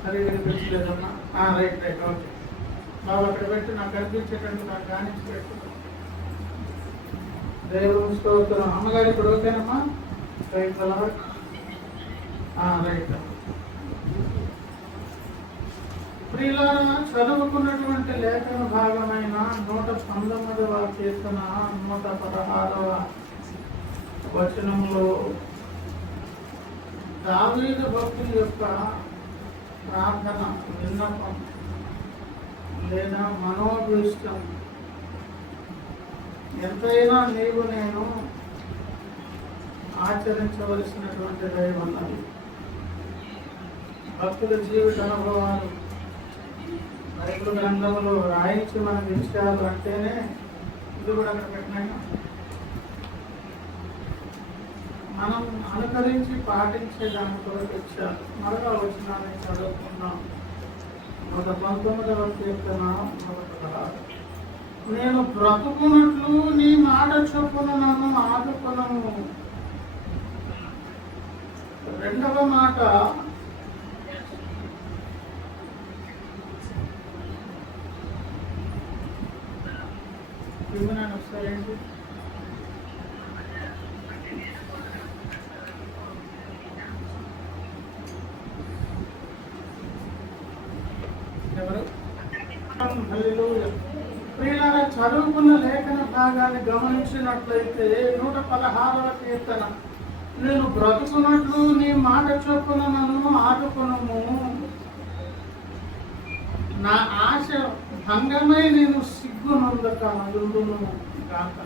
సరే కనిపించలేదమ్మా. Right right okay బాబు అక్కడ పెట్టి నాకు కనిపించేటట్టు నాకు కానించి పెట్టు. దేవుని స్తోత్రం. అమ్మగారు ఇప్పుడు ఓకేనమ్మా? Right right. ప్రియులారా, చదువుకున్నటువంటి లేఖన భాగమైన 119వ కీర్తన 116వ వచనంలో దావీదు భక్తుని యొక్క ప్రార్థన, విన్నపం లేదా మనోభీష్టం, ఎంతైనా నీవు నేను ఆచరించవలసినటువంటి దైవన్నది. భక్తుల జీవిత అనుభవాలు బైబిల్ గ్రంథంలో రాయించి మనకు ఇచ్చారు అంటేనే ఇది కూడా అక్కడ పెట్టినాయి. మనం అనుకరించి పాటించే దాని కొరకు ఇచ్చారు. మరలా వచ్చినాన్ని చదువుకున్నాం. 119వ కీర్తన 116. నేను బ్రతుకున్నట్లు నీ మాట చొప్పున నన్ను ఆదుకొనము. రెండవ మాట, విన్నాను ఒకసారి ఏంటి? ఎవరు? ప్రియులారా, చదువుకున్న లేఖన భాగాన్ని గమనించినట్లయితే 116వ కీర్తన, నేను బ్రతుకున్నట్లు నీ మాట చొప్పున నన్ను ఆదుకొనుము. నా ఆశ భంగమై నేను సిగ్గునందక ఉండును గాక.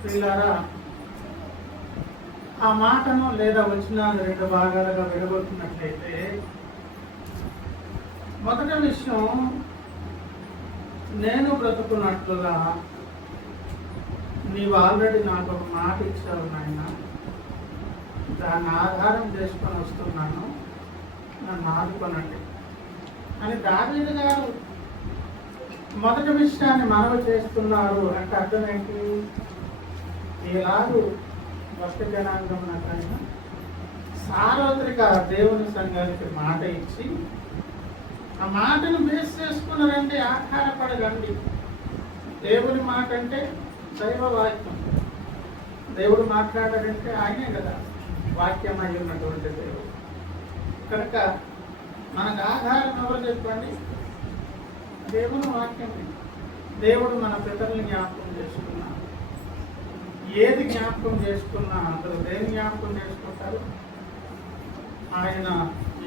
ప్రియులారా, ఆ మాటను లేదా వచనాలు 2 భాగాలుగా విడగొట్టినట్లయితే, మొదటి విషయం, నేను బ్రతుకున్నట్లుగా నీవు ఆల్రెడీ నాకు ఒక మాట ఇచ్చావు నాయన, దాన్ని ఆధారం చేసుకొని వస్తున్నాను, నన్ను ఆదుకొనండి అని దావీదు గారు మొదటి విషయాన్ని మనవి చేస్తున్నారు. అంటే అర్థం ఏంటి? ఈలాగు భక్త జనాంగంకైనా సార్వత్రిక దేవుని సంఘానికి మాట ఇచ్చి, ఆ మాటను బేస్ చేసుకున్నారంటే ఆధారపడగండి. దేవుని మాట అంటే దైవ వాక్యం. దేవుడు మాట్లాడారంటే ఆయనే కదా వాక్యం అయి ఉన్నటువంటి దేవుడు. కనుక మనకు ఆధారం ఎవరు చెప్పండి? దేవుని వాక్యమే. దేవుడు మన పితరుల్ని జ్ఞాపకం చేసుకున్నా, ఏది జ్ఞాపకం చేసుకున్నా అందరూ దేని జ్ఞాపకం చేసుకుంటారు? ఆయన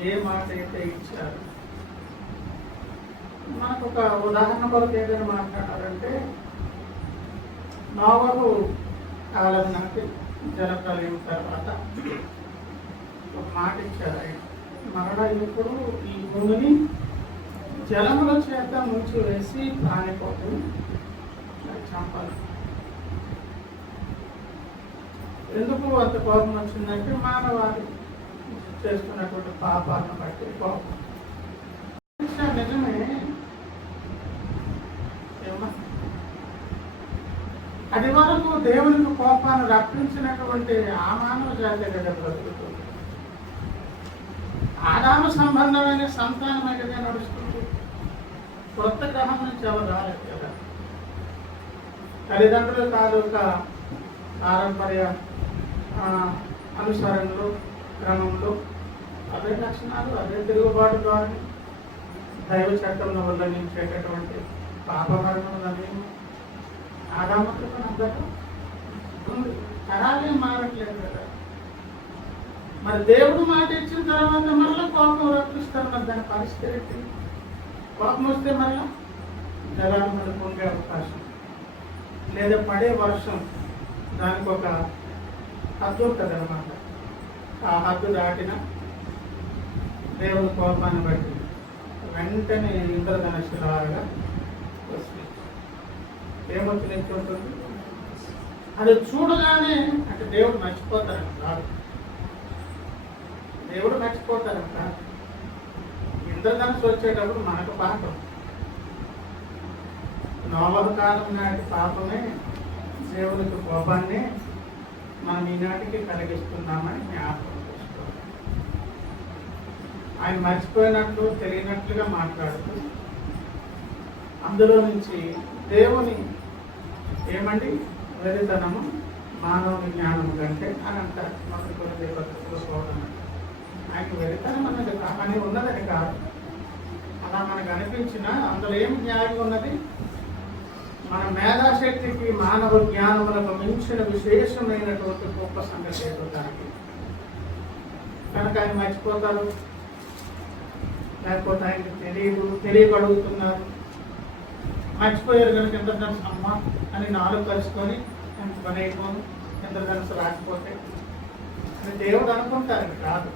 ఏ మాట అయితే ఇచ్చారు. మనకు ఒక ఉదాహరణ కొరకు ఏదైనా మాట్లాడాలంటే, నోవహు కాలం నాటి జలప్రలయం తర్వాత ఒక మాట ఇచ్చారు ఆయన, మరలా ఇప్పుడు ఈ భూమిని జలముల చేత ముంచి వేసి ప్రాణిపోతుని చంపాలి. ఎందుకు అంత కోపం వచ్చిందంటే, మానవాళి చేస్తున్నటువంటి పాపాలను బట్టి కోపం. నిజమే, అది వరకు దేవునికి కోపాన్ని రప్పించినటువంటి ఆ మానవ జాతి కదా బ్రతుకుతుంది. ఆదాము సంబంధమైన సంతానమే కదా నడుస్తుంది. కొత్త గ్రహం నుంచి ఎవరు రాలేదు కదా. తల్లిదండ్రుల తాలూకా పారంపర్య అనుసరణలు, క్రమంలో అవే లక్షణాలు, అవే తిరుగుబాటు ద్వారా దైవ చట్టంలో ఉల్లంఘించేటటువంటి పాపమరణం అనేవి ఆదాముకు అందరూ ఉంది. తరాలే మారట్లేదు కదా. మరి దేవుడు మాట ఇచ్చిన తర్వాత మళ్ళీ కోపం రప్పిస్తారు. మరి దాని పరిస్థితి కోపం వస్తే మళ్ళీ జలాలు మనకు పొంగే అవకాశం, లేదా పడే వర్షం, దానికి ఒక హద్దు ఉంటుంది అన్నమాట. ఆ హద్దు దాటిన దేవుని కోపాన్ని బట్టి వెంటనే ఇంద్రధనుషులాగా వస్తుంది. ఏమొచ్చి ఉంటుంది? అది చూడగానే అంటే దేవుడు మర్చిపోతారని కాదు, దేవుడు మర్చిపోతారని కాదు. ఇంద్రధనుసు వచ్చేటప్పుడు మనకు పాపం, నోవహు కాలం నాటి పాపమే దేవునికి కోపాన్ని మనం ఈనాటికి కలిగిస్తున్నామని జ్ఞాపకం చేసుకోవాలి. ఆయన మర్చిపోయినట్లు తెలియనట్లుగా మాట్లాడుతూ అందులో నుంచి దేవుని ఏమండి వెరితనము మానవుని జ్ఞానము కంటే అని అంటారు. మొదటి కొన్ని దేవతలు చూడడం ఆయనకు వెరితనం అన్నది అని ఉన్నదని కాదు. అలా మనకు అనిపించిన అందులో ఏమి జ్ఞానం ఉన్నది? మన మేధాశక్తికి మానవ జ్ఞానములకు మించిన విశేషమైనటువంటి గొప్ప సంగతి ఏదో దానికి కనుక ఆయన మర్చిపోతారు, లేకపోతే ఆయనకు తెలియబడుతున్నారు. మర్చిపోయారు కనుక ఎంత ధనసు అమ్మ అని నాలుగు కలుసుకొని ఎంత పని అయిపోను, ఎంత ధనసు రాకపోతే అని దేవుడు అనుకుంటారు. కాదు,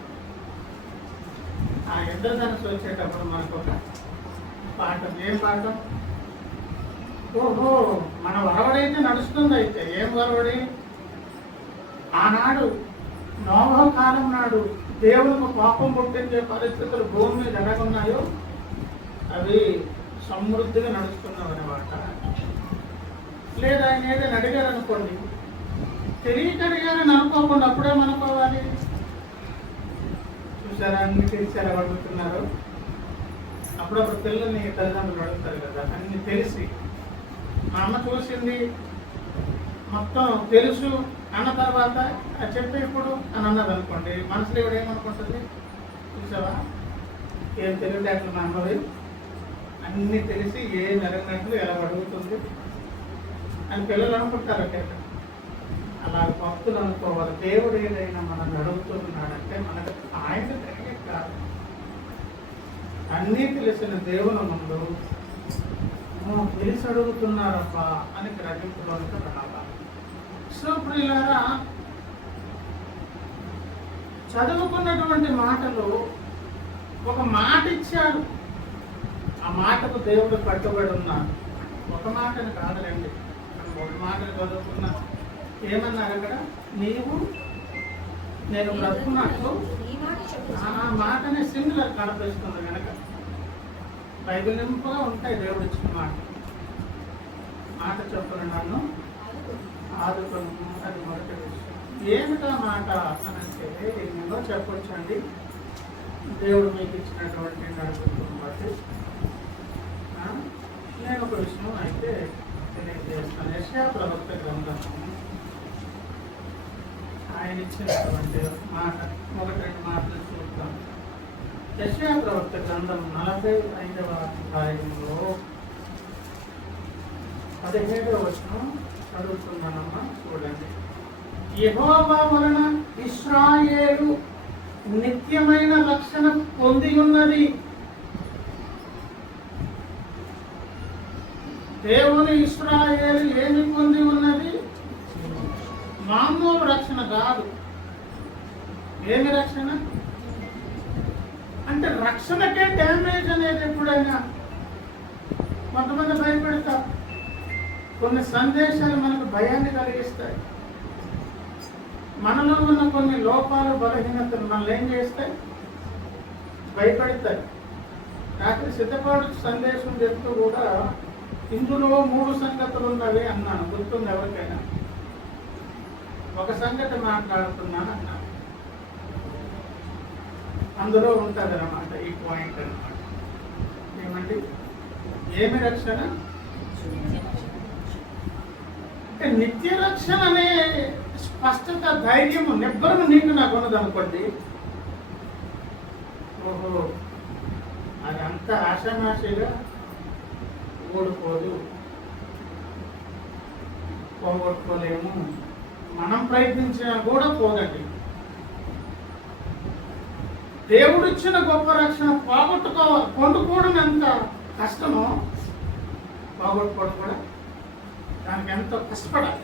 ఆ ఎంత ధనసు వచ్చేటప్పుడు మనకు ఒక పాఠం. ఏం పాఠం? ఓహో, మన వరవడైతే నడుస్తుంది. అయితే ఏం వరవడి? ఆనాడు నోవహు కాలం నాడు దేవునికి పాపం పుట్టించే పరిస్థితులు భూమి మీద ఎలాగున్నాయో అవి సమృద్ధిగా నడుస్తున్నామన్నమాట. లేదా ఆయన ఏదైనా అడిగారు అనుకోండి, తెలియక అడిగారని అనుకోకుండా అప్పుడేమనుకోవాలి? చూసారా, అన్ని తెలిసి ఎలా అడుగుతున్నారు. అప్పుడప్పుడు పిల్లల్ని తల్లిదండ్రులు అడుగుతారు కదా, అన్ని తెలిసి మా అమ్మ చూసింది మొత్తం తెలుసు అన్న తర్వాత చెప్పే ఇప్పుడు అని అన్నది అనుకోండి, మనసులో ఇవిడ ఏమనుకుంటుంది? చూసావా ఏం తెలివితేటలు మా అమ్మవి, అన్నీ తెలిసి ఏం ఎరగినట్లు ఎలా అడుగుతుంది అని పిల్లలు అనుకుంటారు. అలా భక్తులు అనుకోవాలి. దేవుడు ఏదైనా మనం అడుగుతున్నాడంటే మనకు ఆయన తెలియక కాదు, అన్నీ తెలిసిన దేవుని ముందు తెలిసి అడుగుతున్నారబ్బా అని గ్రహింపులోనికి రావాలి. సో ఇప్పుడు ఇలాగా చదువుకున్నటువంటి మాటలు ఒక మాట ఇచ్చాడు, ఆ మాటకు దేవుడు కట్టుబడి ఉన్నాడు. ఒక మాటని కాదులేండి, ఒక మాటను చదువుకున్నా ఏమన్నారు అక్కడ? నీవు నేను బ్రతుకున్నట్టు ఆ మాటని సింగులర్ కనిపిస్తుంది కనుక బైబిల్ నింపుగా ఉంటాయి దేవుడు ఇచ్చిన మాట చొప్పున నన్ను ఆదుకొని. అది మొదటి విషయం. ఏమిటా మాట అని అంటే ఎన్నో చెప్పొచ్చండి. దేవుడు మీకు ఇచ్చినటువంటి నడుపుతున్న బట్టి నేను ఒక విషయం అయితే తెలియజేస్తాను. యెషయా ప్రవక్త గ్రంథము ఆయన ఇచ్చినటువంటి మాట ఒకటి రెండు మాటలు చూద్దాం. యెషయా ప్రవక్త గ్రంథం 45వ అధ్యాయంలో 17వ వచనం చదువుతున్నానమ్మా, చూడండి. యెహోవా వలన ఇశ్రాయేలు నిత్యమైన రక్షణ పొంది ఉన్నది. దేవుని ఇశ్రాయేలు ఏమి పొంది ఉన్నది? మామూలు రక్షణ కాదు. ఏమి రక్షణ అంటే రక్షణకే డ్యామేజ్ అనేది ఎప్పుడైనా కొంతమంది భయపెడతారు. కొన్ని సందేశాలు మనకు భయాన్ని కలిగిస్తాయి. మనలో ఉన్న కొన్ని లోపాలు బలహీనతలు మనల్ని ఏం చేస్తాయి? భయపెడతాయి. రాత్రి సిద్ధపాటు సందేశం చెప్తూ కూడా ఇందులో 3 సంగతులు ఉన్నవి అన్నాను. గుర్తుంది ఎవరికైనా? ఒక సంగతి మాట్లాడుతున్నాను అన్నాను. అందులో ఉంటుంది అన్నమాట ఈ పాయింట్ అన్నమాట. ఏమండి? ఏమి రక్షణ అంటే నిత్య రక్షణ అనే స్పష్టత, ధైర్యము, నిబ్బరము నీకు నాకు ఉన్నది అనుకోండి. ఓహో, అది అంత ఆశామాషిగా ఓడిపోదు, పోగొట్టుకోలేము. మనం ప్రయత్నించినా కూడా పోదండి. దేవుడిచ్చిన గొప్ప రక్షణ పొందుకోవడం ఎంత కష్టమో పోగొట్టుకోవడం కూడా దానికి ఎంతో కష్టపడాలి.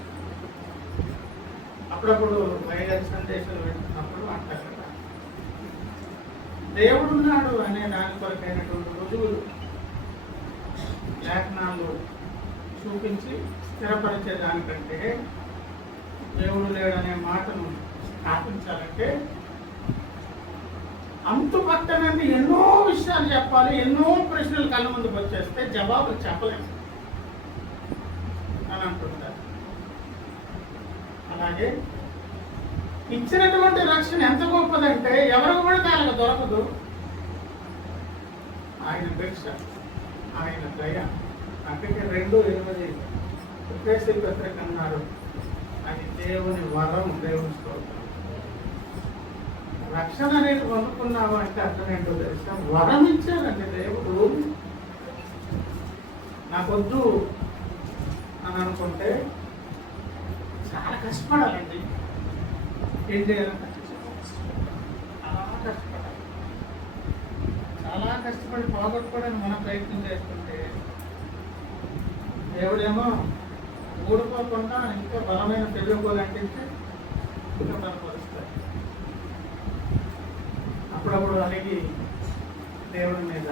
అప్పుడప్పుడు వైరల్ సందేశాలు పెట్టుకున్నప్పుడు అంటారు కదా, దేవుడున్నాడు అనే దాని కొరకైనటువంటి రుజువులు లేఖనాలు చూపించి స్థిరపరిచే దానికంటే దేవుడు లేడనే మాటను స్థాపించాలంటే అంతు పట్టనండి ఎన్నో విషయాలు చెప్పాలి. ఎన్నో ప్రశ్నలు కళ్ళ ముందుకు వచ్చేస్తే జవాబులు చెప్పలేము అని అంటుంటారు. అలాగే ఇచ్చినటువంటి రక్షణ ఎంత గొప్పదంటే ఎవరికి కూడా దానికి దొరకదు. ఆయన భిక్ష, ఆయన దయ. అందుకే 2:8 ఎఫెసీ పత్రిక అన్నారు, అది దేవుని వరం. దేవుని స్తోత్రం. రక్షణ అనేది పొందుకున్నావు అంటే అర్థం ఏంటో తెలుసా? వరం ఇచ్చారండి దేవుడు. నాకొద్దు అని అనుకుంటే చాలా కష్టపడాలండి. ఏం చేయాలంటే చాలా కష్టపడి పోగొట్టుకోవడానికి మనం ప్రయత్నం చేస్తుంటే దేవుడేమో ఊడిపోకుండా ఇంకా బలమైన తెలుగులు అంటించి ఇంకా బలపరుస్తాడు. అప్పుడప్పుడు అలిగి దేవుడి మీద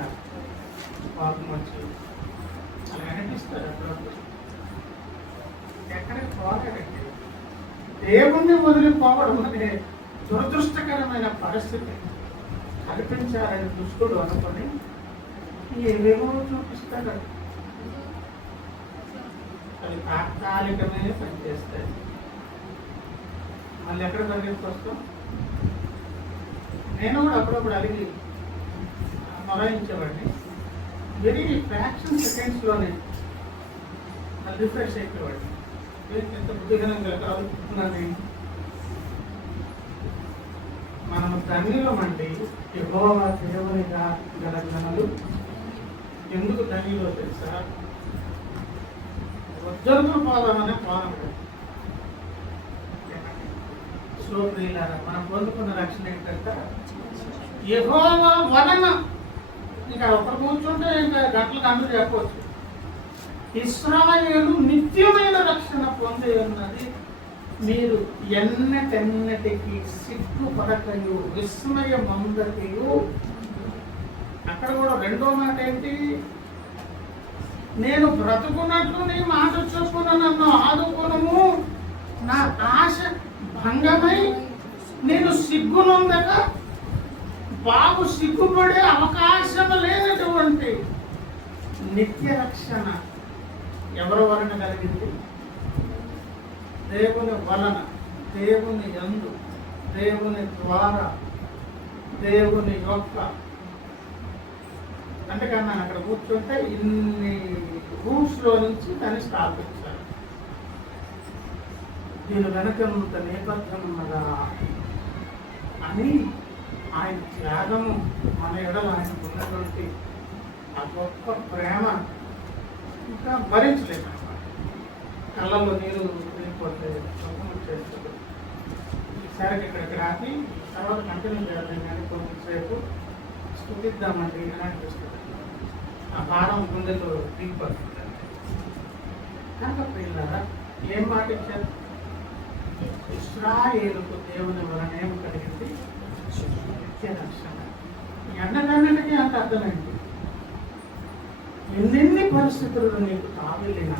పాపం వచ్చి అలా అనిపిస్తారు. అప్పుడప్పుడు ఎక్కడికి పోలేదండి. దేవుణ్ణి వదిలిపోవడం అనే దురదృష్టకరమైన పరిస్థితి కల్పించాలని దుష్టుడు అనుకొని ఏవేమో చూపిస్తాడు. అది తాత్కాలికమే పనిచేస్తాయి. మళ్ళీ ఎక్కడ పరిగెత్తుకొస్తాం? నేను కూడా అప్పుడప్పుడు అడిగి మొరాయించేవాడిని. వెరీ ఫ్రాక్షన్ సెకండ్స్లోనే రిఫ్రెష్ అయిపోయేవాడిని. ఎంత బుద్ధిహీనంగా కలుగుతున్నాను. మనము ధనిలమండి. యెహోవా దేవునిగా గల జనులు ఎందుకు ధనిలో తెలుసా? ఉద్యోగులు పోదామనే పోదాం. శ్రోత్రియులారా, మనం పొందుకున్న రక్షణ ఏంటంటే యెహోవా వలన. ఇంకా ఒకరు కూర్చుంటే ఇంకా గంటలు చెప్పవచ్చు. ఇశ్రాయేలు నిత్యమైన రక్షణ పొందే ఉన్నది. మీరు ఎన్నటెన్నటికి సిగ్గుపడకయు విస్మయమందకయు. అక్కడ కూడా రెండో మాట ఏంటి? నేను బ్రతుకున్నట్లు నీ మాట చొప్పున నన్ను ఆదుకొనుము. నా ఆశ భంగమై నేను సిగ్గునందక బాబు సిగ్గుపడే అవకాశం లేనటువంటి నిత్య రక్షణ ఎవరి వలన కలిగింది? దేవుని వలన, దేవుని యందు, దేవుని ద్వారా, దేవుని యొక్క. అంతేకన్నా అక్కడ కూర్చుంటే ఇన్ని రూట్స్లో నుంచి దాన్ని స్థాపించారు. దీని వెనకంత నేపథ్యం ఉన్నదా అని ఆయన త్యాగము, మన ఎడల ఆయనకు ఉన్నటువంటి ఆ గొప్ప ప్రేమ ఇంకా భరించలేదు. కళ్ళల్లో నీరు వెళ్ళిపోతే చేస్తుంది. ఈసారికి ఇక్కడికి రాకి తర్వాత కంటిన్యూ చేయాలి కానీ కొంచెంసేపు స్థుతిద్దామండి అని అనిపిస్తుంది. ఆ భారం గుండెలో దిగిపోతుంది. కనుక పిల్లరా, ఏం మాట ఇచ్చారు? ఇశ్రాయేలుకు దేవుని వలన ఏం కలిగింది? నిత్య రక్షణ. ఈ అన్నదానికి అంత అర్థమైంది. ఎన్నెన్ని పరిస్థితుల్లో నీకు తావిలినా,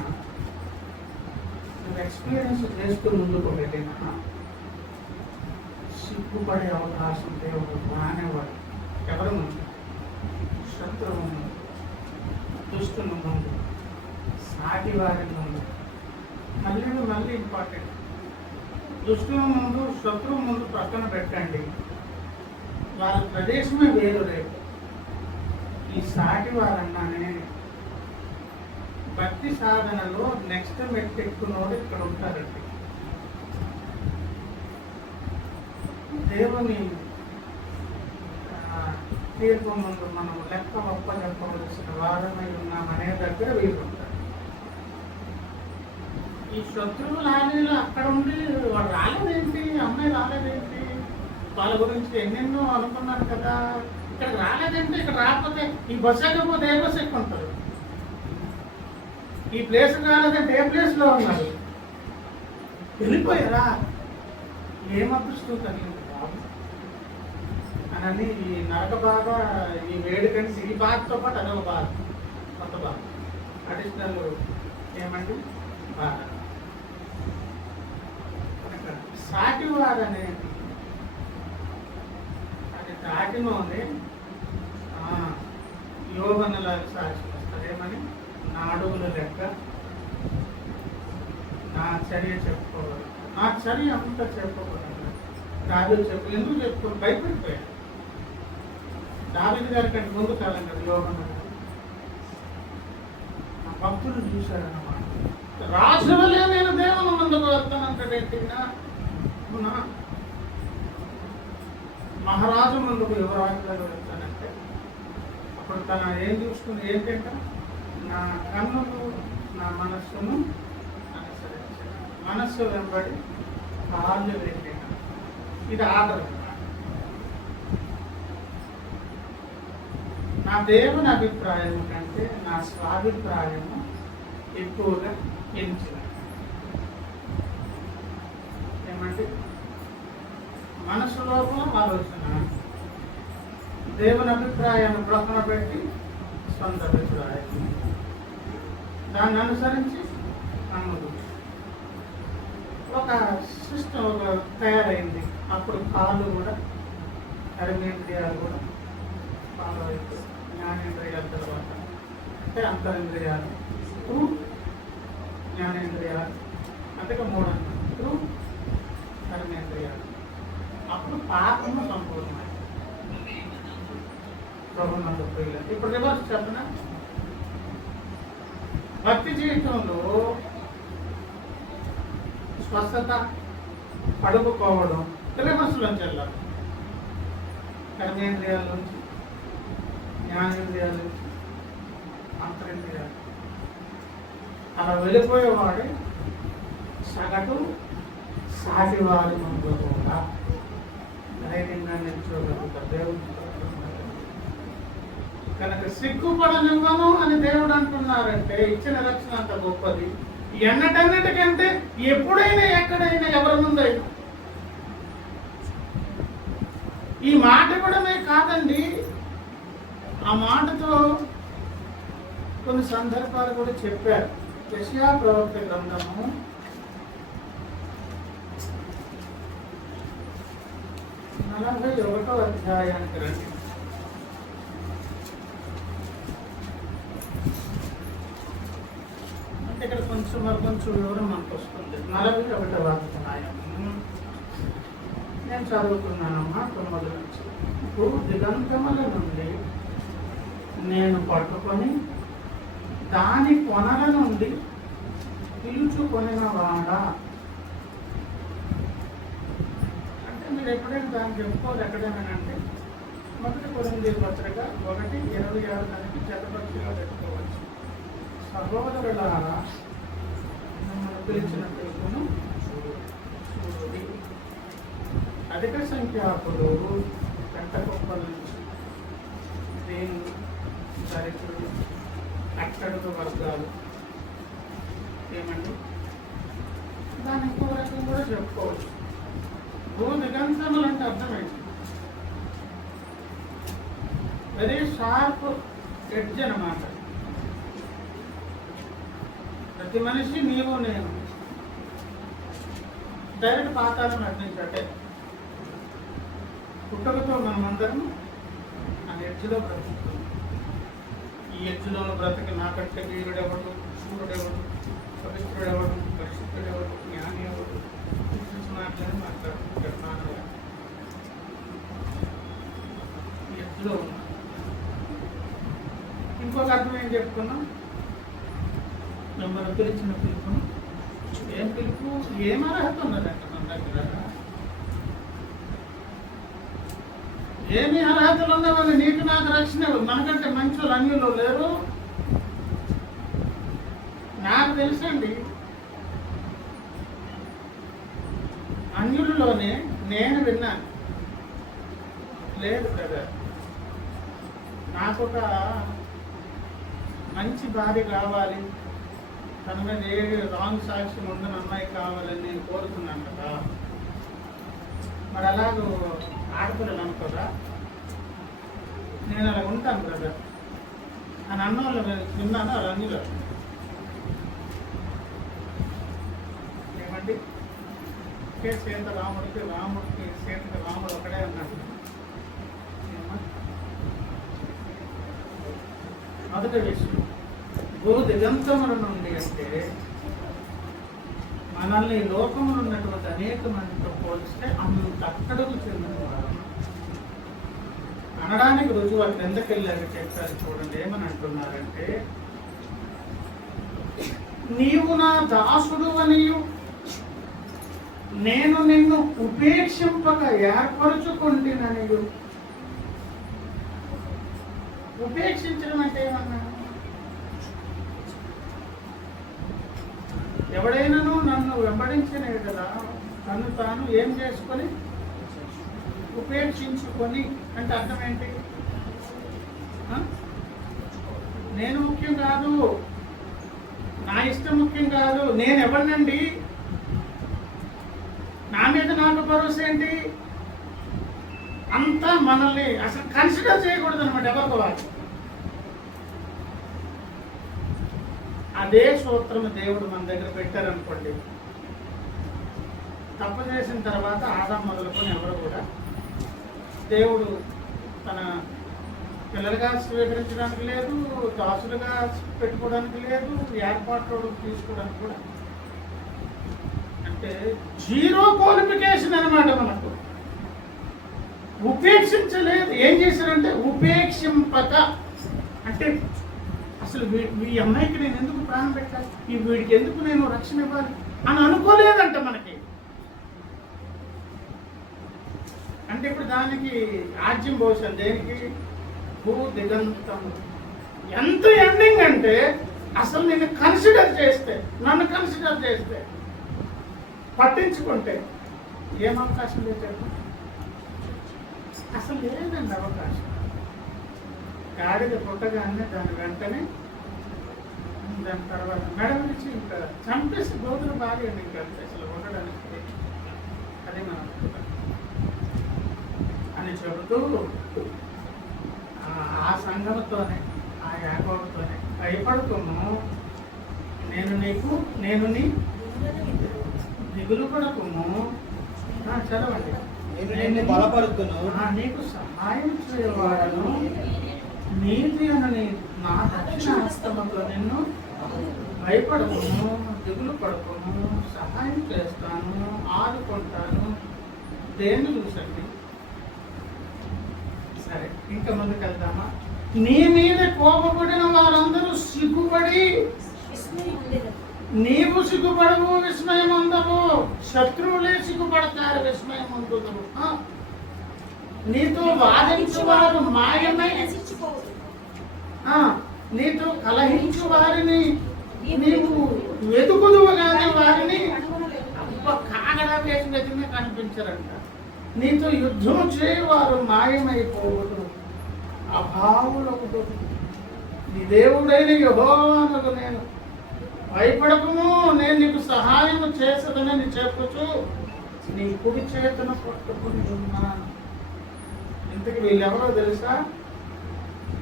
నువ్వు ఎక్స్పీరియన్స్ చేస్తూ ముందుకు వెళ్ళినా సిగ్గుపడే అవకాశం దేవుడు మానేవాడు. ఎవరు ముందు? శత్రువు ముందు, దుష్టుల ముందు, సాటి వారి ముందు. మళ్ళీ ఇంపార్టెంట్. దుష్టుల ముందు, శత్రువు ముందు పక్కన పెట్టండి. వాళ్ళ ప్రదేశమే వేరు. రేపు ఈ సాటి వారన్నానే భక్తి సాధనలో నెక్స్ట్ మెట్టెక్కునోడు ఇక్కడ ఉంటారండి. దేవుని తీర్పు ముందు మనం లెక్క ఒప్ప చెప్పవలసిన వారమై ఉన్నామనే దగ్గర వీళ్ళు ఉంటారు. ఈ శత్రువులు లాలీలు అక్కడ ఉండి వాడు రాలేదేంటి, అమ్మాయి రాలేదేంటి, వాళ్ళ గురించి ఎన్నెన్నో అనుకున్నారు కదా, ఇక్కడ రాలేదంటే, ఇక్కడ రాకపోతే ఈ బస్సు ఎక్కకపోతే ఏ బస్సు ఎక్కుంటారు, ఈ ప్లేస్ రాలేదంటే ఏ ప్లేస్లో ఉన్నారు, వెళ్ళిపోయారా, ఏమదృష్టం కలిగింది బాబు అని ఈ నరక బాధ, ఈ వేడికంటే ఈ బాధతో పాటు అదొక బాధ, కొత్త బాధ, అడిషనల్ ఏమండి బాధ. సాటివారు అనేది అది దాటినోనే యోగనలా సాక్షి వస్తారు. ఏమని? నా అడుగుల లెక్క, నా చర్య చెప్పుకోవాలి, నా చర్య అంతా చెప్పుకోవాలి కాదు. ఎందుకు చెప్పుకో? భయపడిపోయాడు. దావీదు గారి కంటే ముందు కాలం కదా యోగం. ఆ భక్తులు చూశారన్నమాట. రాజు వల్లే నేను దేవుని ముందుకు వస్తానంటాడేంటినా, మహారాజు ముందుకు యువరాజు గారు వెళ్తానంటే అప్పుడు తన ఏం చూసుకుని ఏంటంటే నా కన్నులు నా మనస్సును అనుసరించాను, మనస్సు వెంబడి కాళ్ళు పెట్టాను. ఇది ఆర్డర్. నా దేవుని అభిప్రాయం కంటే నా స్వాభిప్రాయము ఎక్కువగా ఎంచిన. ఏమంటే మనసు లోపల ఆలోచన, దేవుని అభిప్రాయాన్ని ప్రక్కన పెట్టి సొంత అభిప్రాయం, దాన్ని అనుసరించి నమ్మదు. ఒక సిస్టమ్ ఒక తయారైంది. అప్పుడు కాళ్ళు కూడా, కర్మేంద్రియాలు కూడా ఫాలో అవుతాయి. జ్ఞానేంద్రియాల తర్వాత అంటే అంతరింద్రియాలు, జ్ఞానేంద్రియాలు, అంటే మూడు అంటారు, కర్మేంద్రియాలు. అప్పుడు పాపము సంపూర్ణమైంది. ప్రభుత్వ ప్రియులు ఇప్పుడు రివర్స్ చెప్పిన భక్తి జీవితంలో స్వస్థత, పడుకోవడం రివర్స్లోంచి వెళ్ళాలి. కర్మేంద్రియాల నుంచి, జ్ఞానేంద్రియాల నుంచి, అంతరింద్రియాలు. అలా వెళ్ళిపోయేవాడే సగటు సాటివారి ముందు కూడా ధైర్యంగా నిల్చోగలుగుతారు దేవుడు. కనుక సిగ్గుపడనివ్వను అని దేవుడు అంటున్నారంటే ఇచ్చిన రక్షణ అంత గొప్పది. ఎన్నటన్నిటికంటే ఎప్పుడైనా ఎక్కడైనా ఎవరి ముందైనా ఈ మాట ఇవ్వడమే కాదండి, ఆ మాటతో కొన్ని సందర్భాలు కూడా చెప్పారు. యెషయా ప్రవక్త గ్రంథము 41వ అధ్యాయానికి రండి. అంటే ఇక్కడ కొంచెం వివరం మనకు వస్తుంది. 41వ అధ్యాయం నేను చదువుతున్నానమ్మా 9 నుంచి. దిగంతముల నుండి నేను పట్టుకొని దాని కొనల నుండి పిలుచుకొనిన వాడా. అంటే మీరు ఎప్పుడైనా దాన్ని చెప్పుకోవాలి ఎక్కడైనా అంటే 1 కొరింథీయుల పత్రిక 1:26 దానికి జతపక్షిగా పెట్టుకోవచ్చు. సహోదరులారా, మిమ్మల్ని పిలిచిన పిలుపును చూడండి. అధిక సంఖ్యాకులు పెంట కుప్పల నుంచి, దేవుడు, దరిద్రులు, అట్టడుగు వర్గాలు, ఏమండి దాన్ని ఇంకో రకం కూడా చెప్పుకోవచ్చు. దిగంతములు అంటే అర్థమైంది. వెరీ షార్ప్ ఎడ్జ్ అన్నమాట. ప్రతి మనిషి నీవు నేను డైరెక్ట్ పాతాలను నటించటే. పుట్టుకతో మనమందరం ఆ ఎడ్జ్లో బ్రతుకుతున్నాం. ఈ ఎడ్జ్లో బ్రతికి నాకంటే వీరుడెవడు, శూరుడెవడు, పవిత్రుడెవడు, పరిశుద్ధుడెవడు, జ్ఞాని ఎవడు మాట్లాడుతున్నాను. ఈ ఎడ్జ్లో ఉన్నాం. ఇంకొక అర్థం ఏం చెప్పుకున్నాం? మిమ్మల్ని పిలిచిన పిలుపును, ఏం పిలుపు, ఏం అర్హత ఉన్నదంట మన దగ్గర? ఏమి అర్హతలు ఉన్నవాళ్ళు నీకు నాకు రక్షణ మనకంటే మంచి వాళ్ళు అన్యులు లేరు. నాకు తెలుసండి, అన్యులలోనే నేను విన్నాను. లేదు కదా, నాకు ఒక మంచి భార్య కావాలి, తన మీద ఏ రాంగ్ సాక్ష్యం ఉండని అమ్మాయి కావాలని నేను కోరుతున్నాను కదా. మరి అలాగూ ఆడపిల్లలు అనుకోరా, నేను అలా ఉంటాను కదా అని అన్న వాళ్ళు విన్నాను. అలా అన్నిలో ఏమండి సీత రాముడికి సీతకి రాముడు ఒకడే అన్నాడు. మొదటి విషయం, దిగంతముల నుండి అంటే మనల్ని లోకములు ఉన్నటువంటి అనేక మందితో పోలిస్తే అంత అక్కడకు చెందిన వారు. ఆ అనడానికి రుజువు అక్కడ ఎందుకు వెళ్ళారు చెప్తారు చూడండి. ఏమని అంటున్నారంటే, నీవు నా దాసుడు అనియు నేను నిన్ను ఉపేక్షింపక ఏర్పరచుకుంటుననియు. ఉపేక్షించడం అంటే ఏమన్నా? ఎవడైనాను నన్ను వెంబడించనే కదా తను తాను ఏం చేసుకొని ఉపేక్షించుకొని అంటే అర్థం ఏంటి? నేను ముఖ్యం కాదు, నా ఇష్టం ముఖ్యం కాదు, నేను ఎవరినండి, నా మీద నాకు భరోసా ఏంటి, అంతా మనల్ని అసలు కన్సిడర్ చేయకూడదు అనమాట ఎవరికి వాళ్ళు. అదే సూత్రం దేవుడు మన దగ్గర పెట్టారనుకోండి, తప్పు చేసిన తర్వాత ఆదాం మొదలుకొని ఎవరు కూడా దేవుడు తన పిల్లలుగా స్వీకరించడానికి లేదు, దాసులుగా పెట్టుకోవడానికి లేదు, ఏర్పాట్లు తీసుకోవడానికి కూడా, అంటే జీరో క్వాలిఫికేషన్ అనమాట. మనకు ఉపేక్షించలేదు. ఏం చేశారంటే ఉపేక్షింపక, అంటే అసలు ఈ అమ్మాయికి నేను ఎందుకు ప్రాణం పెట్టాలి, ఈ వీడికి ఎందుకు నేను రక్షణ ఇవ్వాలి అని అనుకోలేదంట మనకి. అంటే ఇప్పుడు దానికి ఆజ్యం భవిష్యం దేనికి? భూ దిగంతము. ఎంత ఎండింగ్ అంటే అసలు నేను కన్సిడర్ చేస్తే, నన్ను కన్సిడర్ చేస్తే, పట్టించుకుంటే ఏం అవకాశం లేదు? అసలు లేదండి అవకాశం. గాడిద పుట్టగానే దాని వెంటనే దాని తర్వాత మెడ నుంచి ఇంకా చంపేసి గోధుల భార్య ఇంకా అసలు ఉండడానికి అదే మనం అని చెబుతూ ఆ సంఘంతోనే ఆ యాకోబుతోనే భయపడుకోము, నేను నీ దిగులు పడకము, చదవండి, నేను బలపడుతున్నాను, నీకు సహాయం చేయవాడను, నీతి అని నా దక్షిణ హస్తముతో నిన్ను భయపడకము, దిగులు పడకము, సహాయం చేస్తాను, ఆదుకుంటాను. దేన్ని చూసండి. సరే, ఇంకా ముందుకు వెళ్దామా? నీ మీద కోపపడిన వారందరూ సిగ్గుపడి, నీవు సిగ్గుపడవు, విస్మయం అందవు, శత్రువులే సిగ్గుపడతారు, విస్మయం అందుదు. నీతో వాదించు వారు మాయమై, నీతో కలహించు వారిని నీవు వెతుకుదువు కానీ వారిని కాగడా వేసి వెతిమే కనిపించరంట. నీతో యుద్ధం చేయవారు మాయమైపోవదు, అభావులకు. నీ దేవుడైన యెహోవానకు నేను భయపడకము, నేను నీకు సహాయం చేసేదని చెప్పుచు నీ కుడి చేతున పట్టుకుని ఉన్నాను. ఇంతకు వీళ్ళెవరో తెలుసా?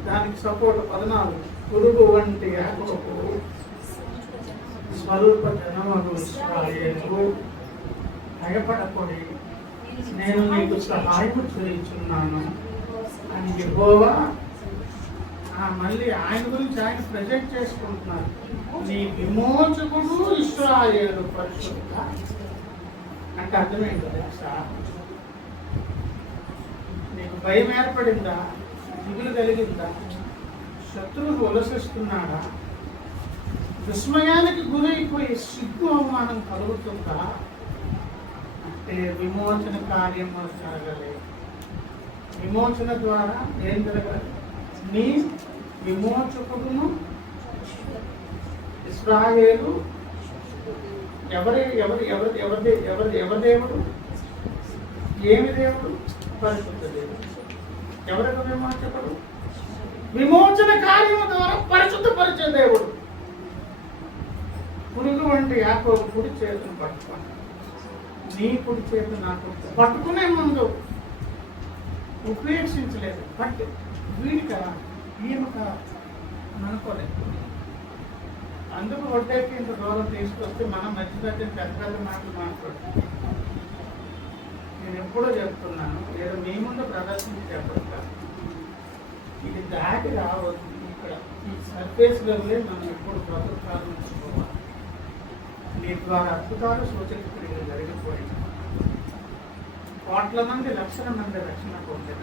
దానికి సపోర్ట్ 14. పురుగు వంటి యాకోబు, స్వరూప జనములు ఇశ్రాయేలు, భయపడకూడి, నేను నీకు సహాయం చేయుచున్నాను అని యెహోవా. మళ్ళీ ఆయన గురించి ఆయన ప్రజెంట్ చేసుకుంటున్నారు. నీ విమోచకుడు ఇశ్రాయేలు పరిశుద్ధ అంటే అర్థమైంది తెలుసా? నీకు భయం ఏర్పడిందా? దిగులు కలిగిందా? శత్రువులు ఉలసిస్తున్నాడా? విస్మయానికి గురైపోయి సిగ్గు అవమానం కలుగుతుందా? అంటే విమోచన కార్యము జరగలేదు. విమోచన ద్వారా ఏం జరగాలి? నీ విమోచకుడును ఇశ్రాయేలు. ఎవరి ఎవరి ఎవరి ఎవరి ఎవరి ఎవరి దేవుడు? ఏమి దేవుడు? పరిశుద్ధ దేవుడు. ఎవరికి విమోచకుడు? విమోచన కార్యము ద్వారా పరిశుద్ధపరిచే దేవుడు. పురుగు వంటి యాకోబు కుడి చేతును పట్టుకుని, నీ కుడి చేతు నాకు పట్టుకునే ముందు ఉపేక్షించలేదు. బట్ వీడిక ఈయనక అనుకోలేదు. అందుకు ఒడ్డెక్కి ఇంత దూరం తీసుకొస్తే మనం మధ్య పెద్ద పెద్ద మాటలు మాట్లాడు. నేను ఎప్పుడూ చెప్తున్నాను, ఏదో మీ ముందు ప్రదర్శించి చెప్పడం కాదు. ఇది దాటి రావద్దు. ఇక్కడ ఈ సర్ఫేస్ లెవెలే మనం ఎప్పుడు బ్రతుకుతాలు ఉంచుకోవాలి. నీ ద్వారా అద్భుతాలు సూచక క్రియలు జరిగిపోయిన 1,00,000 మంది, 1,00,000 మంది రక్షణ పొందిన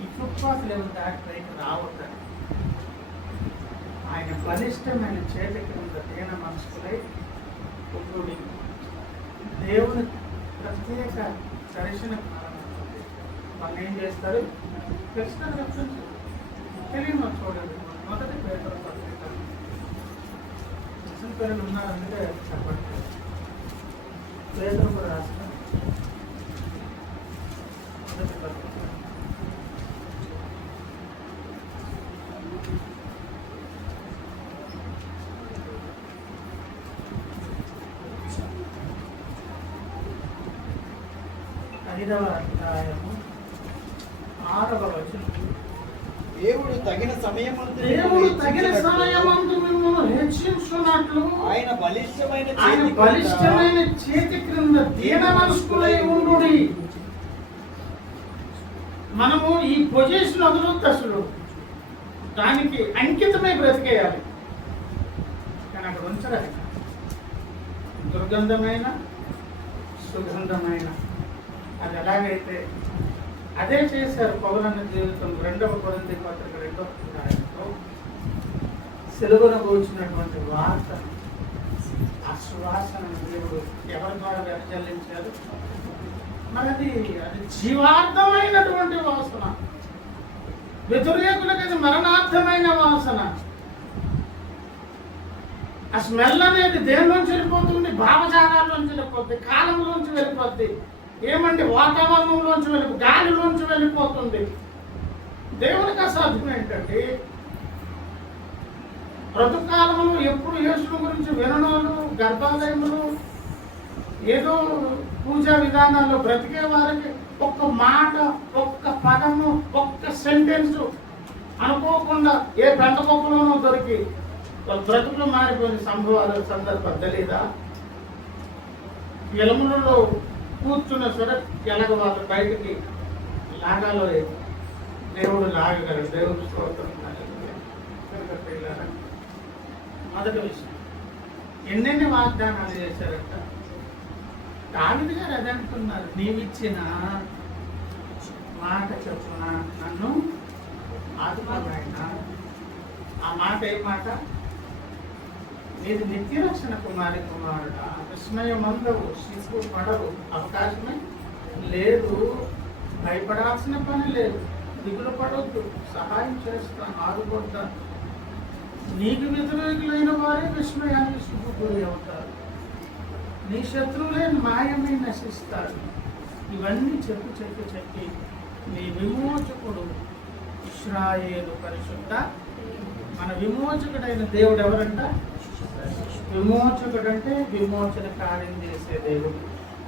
ఈ ఫుట్పాత్ లెవెల్ దాటి పైకి రావద్దని ఆయన బలిష్టమైన చేతి కింద దీన మనసుకులై కూడి దేవుని ప్రత్యేక దర్శన ప్రారంభమవుతుంది. వాళ్ళు ఏం చేస్తారు? కృష్ణ రక్షించు తెలియదు చూడండి. మొదటి పేదల పత్రిక ముస్లిం పేర్లు ఉన్నారంటే చెప్పండి. పేదలకు రాసిన మొదటి పత్రిక 5వ అధ్యాయము 6వ వచనం. దేవుడు తగిన సమయమందు మిమ్మల్ని హెచ్చించున్నట్లు ఆయన బలిష్టమైన చేతి క్రింద దీన మనస్కులై ఉండుడి. మనము ఈ పొజిషన్ వదలొద్దు, అసలు దానికి అంకితమై బ్రతికేయాలి. కానీ అక్కడ ఉంచరాలి. దుర్గంధమైన సుగంధమైన అది ఎలాగైతే అదే చేశారు పౌలన్న జీవితం 2వ కొరింథీ పత్రిక 2వ అధ్యాయంలో సిలువను కూర్చున్నటువంటి వార్త ఆ సువాసనను దేవుడు ఎవరి ద్వారా వెదజల్లించారు? మరి అది జీవార్థమైనటువంటి వాసన, వ్యతిరేకులకు అది మరణార్థమైన వాసన. ఆ స్మెల్ అనేది దేనిలోంచి వెళ్ళిపోతుంది? భావజాలాల్లోంచి వెళ్ళిపోద్ది, కాలంలోంచి వెళ్ళిపోద్ది, ఏమండి వాతావరణంలోంచి గాలిలోంచి వెళ్ళిపోతుంది. దేవునికి అసాధ్యం ఏంటండి? బ్రతుకాలంలో ఎప్పుడు యేసుని గురించి వినడాలు, గర్భాలయములు, ఏదో పూజా విధానాల్లో బ్రతికే వారికి ఒక్క మాట, ఒక్క పదము, ఒక్క సెంటెన్స్ అనుకోకుండా ఏ పెంటకొక్కలోనో దొరికి వాళ్ళ బ్రతుకులు మారిపోయిన సంభవాలు, సందర్భం తెలీదా? ఎలములలో కూర్చున్న సరే ఎలాగ వాళ్ళు బయటికి లాగాలో దేవుడు లాగగలడు. దేవుడు స్తోత్రం. మొదటి విషయం, ఎన్నెన్ని వాగ్దానాలు చేశారంట. దావీదు గారు అదే అంటున్నారు, నీవిచ్చిన మాట చెప్పున నన్ను ఆదుకోవాలైనా. ఆ మాట ఏ మాట? నీది నిత్య రక్షణ కుమారుడా, విస్మయమందవు, సిగ్గు పడవు, అవకాశమే లేదు, భయపడాల్సిన పని లేదు, దిగులు పడవద్దు, సహాయం చేస్తాను, ఆదుకుంటాను. నీకు వ్యతిరేకులైన వారే విస్మయానికి సిగ్గుపోయి అవుతారు, నీ శత్రువులే మాయమై నశిస్తారు. ఇవన్నీ చెప్పి నీ విమోచకుడు ఇశ్రాయేలు పరిశుద్ధ. మన విమోచకుడైన దేవుడు ఎవరంట? విమోచకుడు అంటే విమోచన కార్యం చేసే దేవుడు.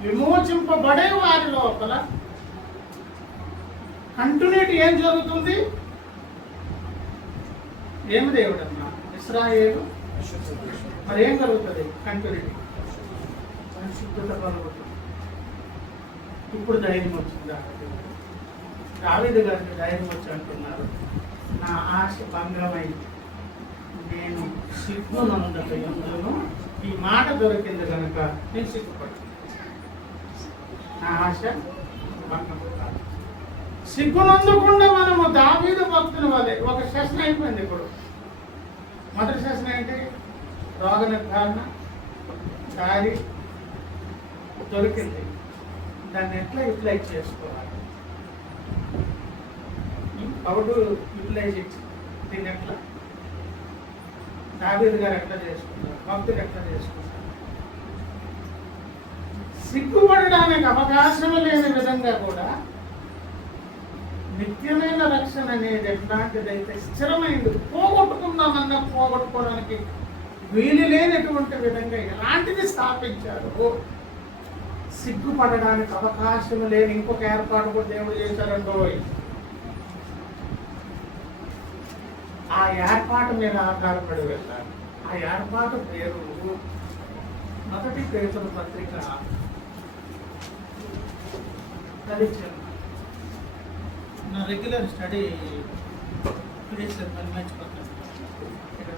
విమోచింపబడే వారి లోపల కంటిన్యూటీ ఏం జరుగుతుంది? ఏమి దేవుడు అన్నా? ఇశ్రాయేలు. మరి ఏం కలుగుతుంది? కంటిన్యూటీ, పరిశుద్ధత కలుగుతుంది. ఇప్పుడు ధైర్యం వచ్చింది. దావీదు గారికి ధైర్యం వచ్చి అంటున్నారు, నా ఆశ భంగమైంది, నేను సిగ్గునందును. ఈ మాట దొరికింది కనుక నేను సిగ్గుపడు. నా ఆశ భంగం కాదు. సిగ్గునందుకుండా మనము దావీదు భక్తుల వల్లే. ఒక సెషన్ అయిపోయింది ఇప్పుడు. మొదటి సెషన్ ఏంటి? రోగ నిర్ధారణ, దారి దొరికింది, దాన్ని ఎట్లా యూటిలైజ్ చేసుకోవాలి, పౌడు యూటిలైజ్ దీన్ని ఎట్లా, దావీదు గారు ఎట్లా చేసుకుంటారు, భక్తులు ఎట్లా చేసుకుంటారు. సిగ్గుపడడానికి అవకాశం లేని విధంగా కూడా నిత్యమైన రక్షణ అనేది ఎట్లాంటిదైతే స్థిరమైంది, పోగొట్టుకుందామన్నా పోగొట్టుకోవడానికి వీలు లేనటువంటి విధంగా ఎలాంటిది స్థాపించారు. సిగ్గుపడడానికి అవకాశం లేని ఇంకొక ఏర్పాటు కూడా దేవుడు చేశారంటో. ఆ ఏర్పాటు మీద ఆధారపడి వెళ్ళాలి. ఆ ఏర్పాటు పేరు మొదటి పేతురు పత్రిక 10. నా రెగ్యులర్ స్టడీ ప్లీజ్ మళ్ళీ మర్చిపోతాను. ఇక్కడ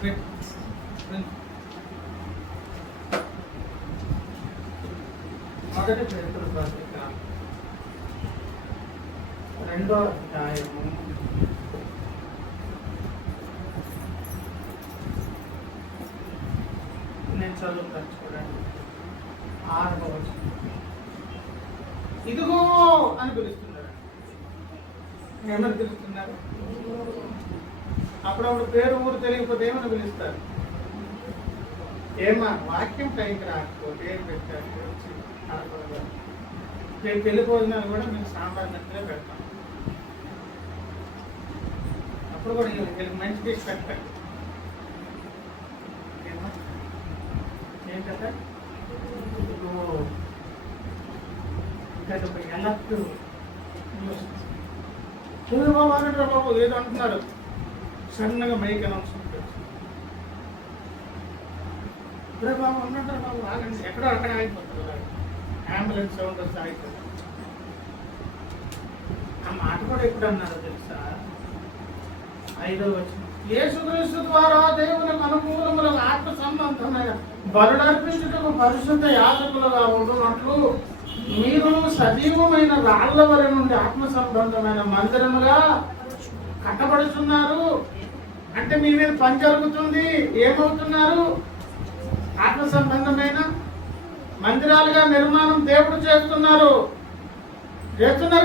మొదటి పేతురు పత్రిక 2వ అధ్యాయము 6వ వచనం. ఇదిగో అని పిలుస్తున్నారు. ఏమని పిలుస్తున్నారు? అప్పుడప్పుడు పేరు ఊరు తెలియకపోతే ఏమని పిలుస్తారు? ఏమా వాక్యం పైకి రాకపోతే ఏం పెట్టారు? రేపు పెళ్లి భోజనాలు కూడా మేము సాంబార్ నచ్చలే పెడతాం. అప్పుడు కూడా వీళ్ళకి మంచి డిష్ పెట్టండి. ఏంటంటే చంద్రబాబు అన్నట్టు బాబు ఏదో అంటున్నారు. సడన్గా మైక్ అనౌన్స్మెంట్ ఇప్పుడే బాబు అన్నట్టు బాబు ఆగండి, ఎక్కడో అక్కడ ఆగిపోతుంది. అంబులెన్స్ సౌండ్ వస్తే ఆగిపోతుంది. ఆ మాట కూడా ఎప్పుడు అన్నారో తెలుసా? 5వ వచనం. యేసుక్రీస్తు ద్వారా దేవునికి అనుకూలములకు ఆత్మ సంబంధమైన బలుడర్పించుటకు పరిశుద్ధ యాజకులుగా ఉంటున్నట్లు మీరు సజీవమైన రాళ్ల వరి నుండి ఆత్మ సంబంధమైన మందిరముగా కట్టబడుతున్నారు. అంటే మీ మీద పని జరుగుతుంది. ఏమవుతున్నారు? ఆత్మ సంబంధమైన మందిరాలుగా నిర్మాణం దేవుడు చేస్తున్నారు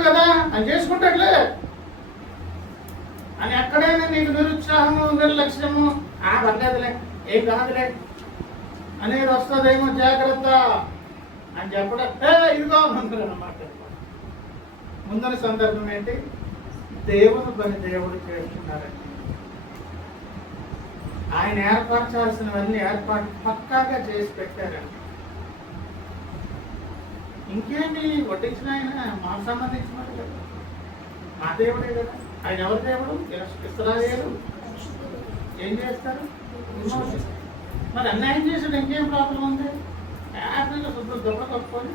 కదా అని చేసుకుంటాడులే అని ఎక్కడైనా నీకు నిరుత్సాహము నిర్లక్ష్యము పర్లేదులే ఏం కాదులే అనేది వస్తుందేమో జాగ్రత్త అని చెప్పడం ఇదిగో ముందు అన్నమాట. ముందర సందర్భం ఏంటి? దేవుని పని దేవుడు చేస్తున్నారండి. ఆయన ఏర్పరచాల్సినవన్నీ ఏర్పాటు పక్కాగా చేసి పెట్టారండి. ఇంకేంటి వడ్డించిన ఆయన మాకు సంబంధించిన కదా, మా దేవుడే కదా. ఆయన ఎవరి దేవుడు? ఇస్రాయేలు. ఏం చేస్తారు? మరి అన్యాయం చేసాడు, ఇంకేం ప్రాబ్లం ఉంది? హ్యాపీగా శుభ్రం దొంగ కప్పుకొని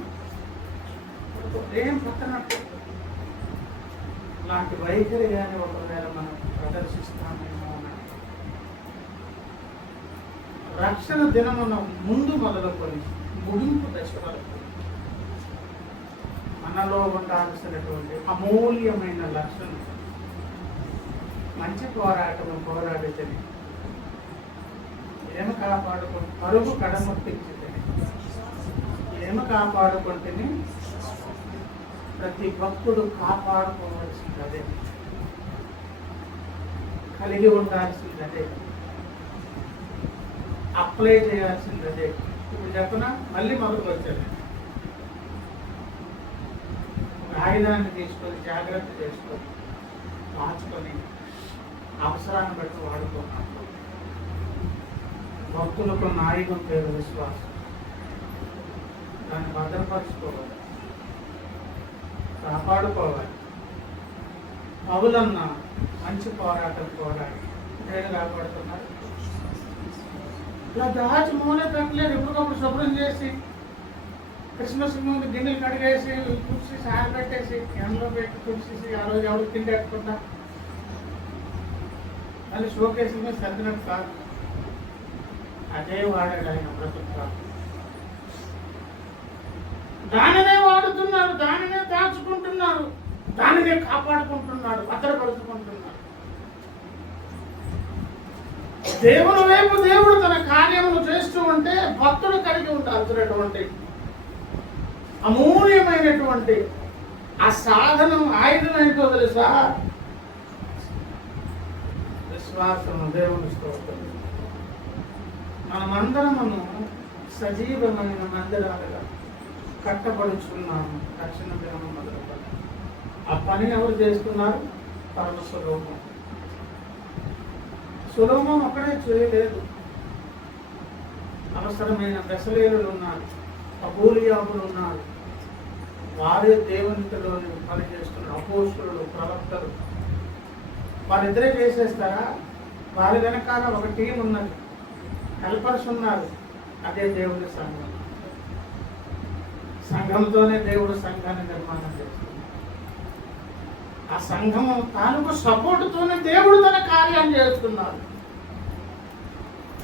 ఏం పక్కనట్టు లాంటి వైఖరి కానీ ఒకవేళ మనం ప్రదర్శిస్తామేమో. రక్షణ దినమున ముందు మొదలుకొని ముగింపు దశ వరకు మనలో ఉండాల్సినటువంటి అమూల్యమైన లక్షణం మంచి పోరాటము పోరాడితే ఏమ కాపాడుకుంటే పరుగు కడముట్టించితే ఏమ కాపాడుకుంటేనే ప్రతి భక్తుడు కాపాడుకోవాల్సిందే, కలిగి ఉండాల్సిందే, అప్లై చేయాల్సిందే. ఇప్పుడు చెప్పనా? మళ్ళీ మొదలు వచ్చాను. ఆయుధాన్ని తీసుకొని జాగ్రత్త చేసుకొని మార్చుకొని అవసరాన్ని బట్టి వాడుకున్నాను. భక్తులకు నాయకం పేరు విశ్వాసం. దాన్ని భద్రపరచుకోవాలి, కాపాడుకోవాలి. పౌలన్న మంచి పోరాటం పోరాడి నేను కాపాడుతున్నారు. ఇలా దాచి మూలే పెట్టలేదు. ఎప్పటికప్పుడు శుభ్రం చేసి క్రిస్మస్ ముందు గిన్నెలు కడిగేసి తుడిసి సాయం పెట్టేసి ఎండలో పెట్టి తుడిచేసి ఆ రోజు ఎవరు తిండేట్టుకుంటా మళ్ళీ షోకేసి మీద సర్దినట్టు కాదు. అదే వాడాడు ఆయన బ్రతుకు. దానినే వాడుతున్నాడు, దానినే దాచుకుంటున్నాడు, దానినే కాపాడుకుంటున్నాడు, భద్రపరుచుకుంటున్నాడు. దేవుని వైపు దేవుడు తన కార్యములు చేస్తూ ఉంటే భక్తుడు కలిగి ఉండాల్సినటువంటి అమూల్యమైనటువంటి ఆ సాధనం ఆయుధం ఏంటో తెలుసా? విశ్వాసము. దేవుని స్తోత్రం. మనమందరము సజీవమైన మందిరాలుగా కట్టబడుచున్నాము. రక్షణ దినం మొదలుపడి ఆ పని ఎవరు చేస్తున్నారు? పరమ సొలొమోను. సొలొమోను ఒక్కడే చేయలేదు. అవసరమైన బెసలేయులు ఉన్నారు, అబూలియాబులు ఉన్నారు, వారే దేవునితో పనిచేస్తున్న అపోస్తులు, ప్రవక్తలు. వారిద్దరే చేసేస్తారా? వారి వెనకాల ఒక టీం ఉన్నది, హెల్పర్స్ ఉన్నారు. అదే దేవుడి సంఘం. సంఘంతోనే దేవుడు సంఘాన్ని నిర్మాణం చేస్తున్నాడు. ఆ సంఘము తాలూకు సపోర్టుతోనే దేవుడు తన కార్యాన్ని చేస్తున్నాడు.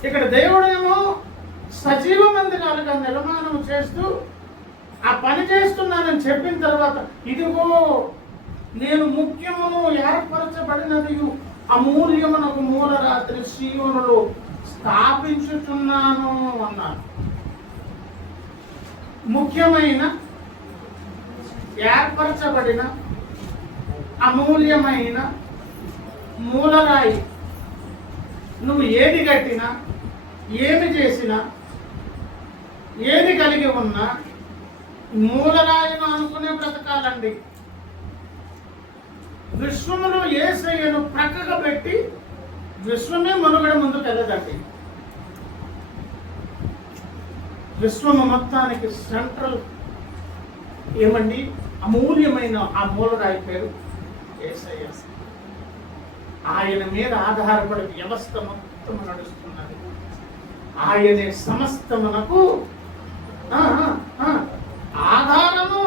ఇక్కడ దేవుడేమో సజీవ మందిరాలుగా నిర్మాణం చేస్తూ ఆ పని చేస్తున్నానని చెప్పిన తర్వాత ఇదిగో నేను ముఖ్యమును ఏర్పరచబడినది అమూల్యమునకు మూలరాత్రి సీయోనులో స్థాపించుచున్నాను అన్నాను. ముఖ్యమైన, ఏర్పరచబడిన, అమూల్యమైన మూలరాయి నువ్వు ఏది కట్టినా, ఏమి చేసినా, ఏది కలిగి ఉన్నా మూలరాయిని అనుకునే బ్రతకాలండి. విశ్వములో యేసయ్యను ప్రక్కగా పెట్టి విశ్వమే మనుగడ ముందుకు వెళ్ళదండి. విశ్వము మొత్తానికి సెంట్రల్ ఏమండి? అమూల్యమైన ఆ మూలరాయి పేరు యేసయ్య. ఆయన మీద ఆధారపడి వ్యవస్థ మొత్తం నడుస్తున్నది. ఆయనే సమస్తమునకు ఆధారము.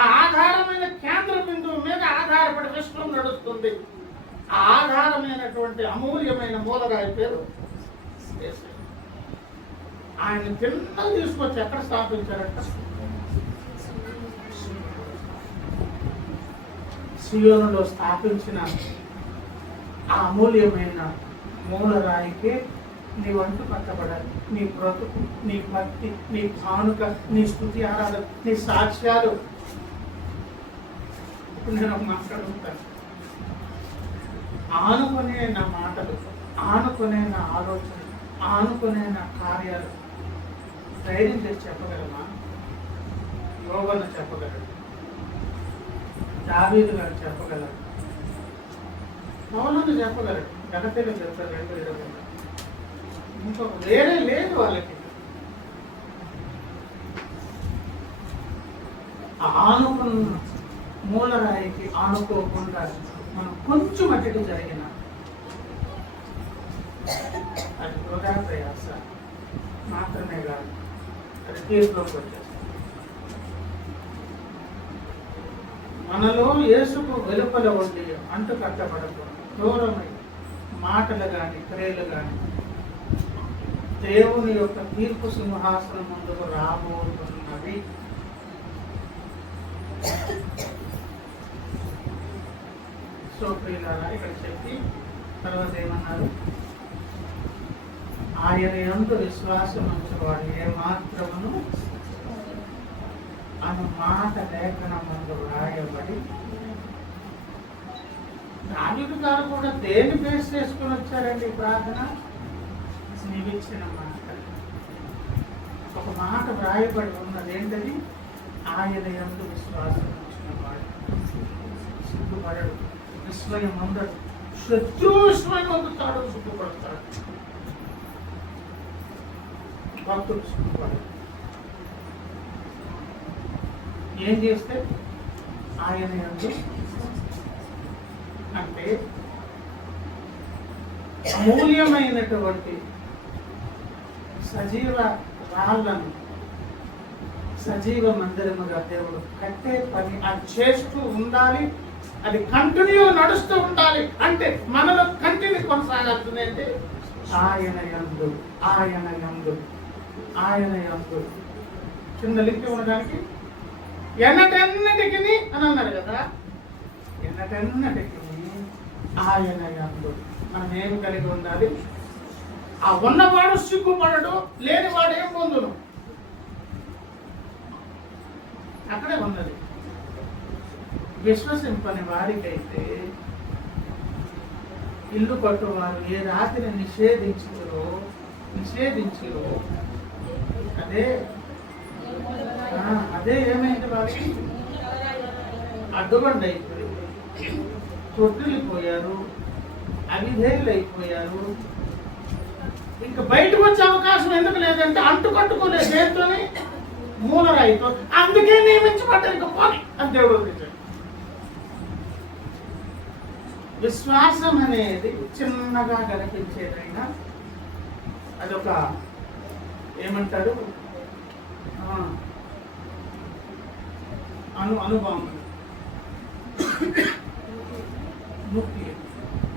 ఆ ఆధారమైన కేంద్ర బిందువు మీద ఆధారపడి విశ్వం నడుస్తుంది. ఆ ఆధారమైనటువంటి అమూల్యమైన మూలరాయి పేరు యేసయ్య. ఆయన తిన్న తీసుకొచ్చి ఎక్కడ స్థాపించారట? సియోనులో స్థాపించిన ఆ అమూల్యమైన మూలరాయికే నీ వంటు పట్టబడాలి. నీ బ్రతుకు, నీ భక్తి, నీ కానుక, నీ స్తుతి ఆరాధన, నీ సాక్ష్యాలు. ఇప్పుడు నేను మాట్లాడుతాను. ఆనుకునే నా మాటలు, ఆనుకునే నా ఆలోచన, ఆనుకునే నా కార్యాలు ధైర్యం చేసి చెప్పగలమా? యోగను చెప్పగలడు, దావీదు గారు చెప్పగలరు, పౌలును చెప్పగలడు. గలతీయులకు చెప్తారు 2:20. ఇంకొక వేరే లేదు వాళ్ళకి. ఆనుకున్న మూలరాయికి ఆనుకోకుండా మనం కొంచెం అటు జరిగిన అది వృధా ప్రయాస మాత్రమే కాదు, అది తీర్పులోకి వచ్చేస్తుంది. మనలో యేసుకు వెలుపల ఉండి అంటు కట్టబడకూడదు. దూరమై మాటలు కానీ క్రియలు కానీ దేవుని యొక్క తీర్పు సింహాసనం ముందుకు రాబోతున్నవి. సో ప్రియులారా, ఇక్కడ చెప్పి తర్వాత ఏమన్నారు? ఆయన యందు విశ్వాసం ఉంచువాడు ఏ మాత్రమును అను మాట లేఖనం ముందు రాయబడి. దావీదు గారు కూడా దేని బేస్ చేసుకుని వచ్చారండి ఈ ప్రార్థన? నీవిచ్చిన మాట. ఒక మాట వ్రాయబడి ఉన్నది. ఏంటది? ఆయన యందు విశ్వాసం ఉంచిన వాడు సిగ్గుపడడు, విస్మయం ఉండడు. శత్రువు విస్మయం పొందుతాడు, సిగ్గుపడతాడు. భక్తుడు సిగ్గుపడడు. ఏం చేస్తే? ఆయన యందు అంటే అమూల్యమైనటువంటి సజీవ రాళ్లను సజీవ మందిరముగా దేవుడు కట్టే పని అది చేస్తూ ఉండాలి. అది కంటిన్యూ నడుస్తూ ఉండాలి. అంటే మనలో కంటిన్యూ కొనసాగుతుంది. అంటే ఆయన యందు, ఆయన యందు, ఆయన యందు. కింద లింక్ ఉండడానికి ఎన్నటెన్నటికి అని అన్నారు కదా. ఎన్నటెన్నటికి ఆయన యందు మనం ఏం కలిగి ఉండాలి? ఆ ఉన్నవాడు సిగ్గుపడడు, లేనివాడు ఏం పొందును. అక్కడే ఉన్నది. విశ్వసింపని వారికైతే ఇల్లు కట్టువారు ఏ రాత్రిని నిషేధించిరో అదే ఏమైంది? వారికి అడ్డుబండి అయిపోయింది, తొట్టిల్లిపోయారు, అవిధేయులు అయిపోయారు. ఇంకా బయటకు వచ్చే అవకాశం ఎందుకు లేదంటే అంటుకట్టుకోలేదు దేంతోని? మూలరాయితో. అందుకే నియమించబడ్డారు. ఇంకా పోనీ అని దేవుడు వదిలేశాడు. విశ్వాసం అనేది చిన్నగా కనిపించేదైనా అదొక ఏమంటారు అనుభవం. ముక్తి